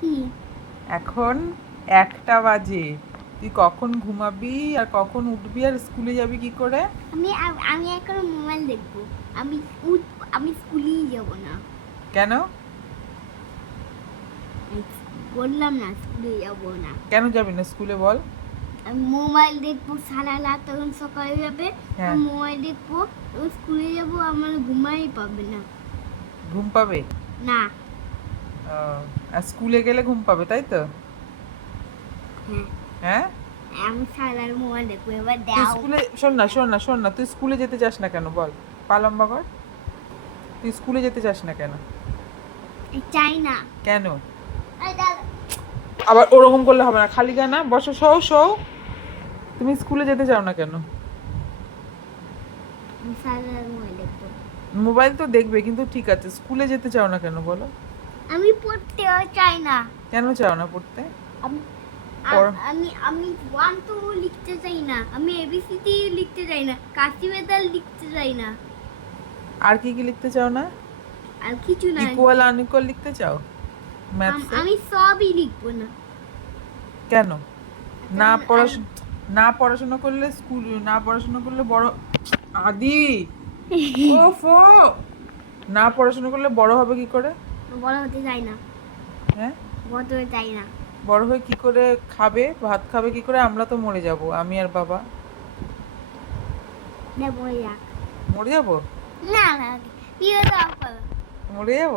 কি? এখন একটা বাজে। তুই কখন ঘুমাবি আর কখন উঠবি আর স্কুলে যাবি কি করে? আমি আমি এখন মোবাইল দেখব। আমি উঠ- আমি স্কুলেই যাব না। কেন? বললাম না স্কুলে যাব না। কেন যাবি না স্কুলে বল? আমি মোবাইল দেখব সারা রাত তখন সকালে যাবে হ্যাঁ। আমি মোবাইল দেখব স্কুলে যাব আমার ঘুমাই পাবে না। ঘুম পাবে? না। আর স্কুলে গেলে ঘুম পাবে তাই তো? হ্যাঁ? আমি সারা মোবাইল দেখব এবার দাও। স্কুলে শোন না শোন না শোন না তুই স্কুলে যেতে চাস না কেন বল। পালম্বা কর। তুই স্কুলে যেতে চাস না কেন? চাই না। কেন? আবার ওরকম করলে হবে না খালি গানা বসো শো তুমি স্কুলে যেতে চাও না কেন? মোবাইল তো দেখবে কিন্তু ঠিক আছে স্কুলে যেতে চাও না কেন বলো? আমি পড়তেও চাই না। কেন চাও না পড়তে? আমি আমি আমি ওয়ান টু লিখতে চাই না। আমি এবিসিডি লিখতে চাই না। কাশি বেদাল লিখতে চাই না। আর কি কি লিখতে চাও না? আর কিছু না। ইকুয়াল আনইকুয়াল লিখতে চাও? ম্যাথস আমি সবই লিখব না। কেন? না পড়াশোনা না পড়াশোনা করলে স্কুল না পড়াশোনা করলে বড় আদি! ওফো! না পড়াশোনা করলে বড় হবে কি করে? বড় হতে চাই না। হ্যাঁ? বড় হতে চাই না। বড় হয়ে কি করে খাবে ভাত খাবে কি করে? আমরা তো মরে যাব আমি আর বাবা। যাক। মরে যাব? না না বিয়ে দাও মরে যাব?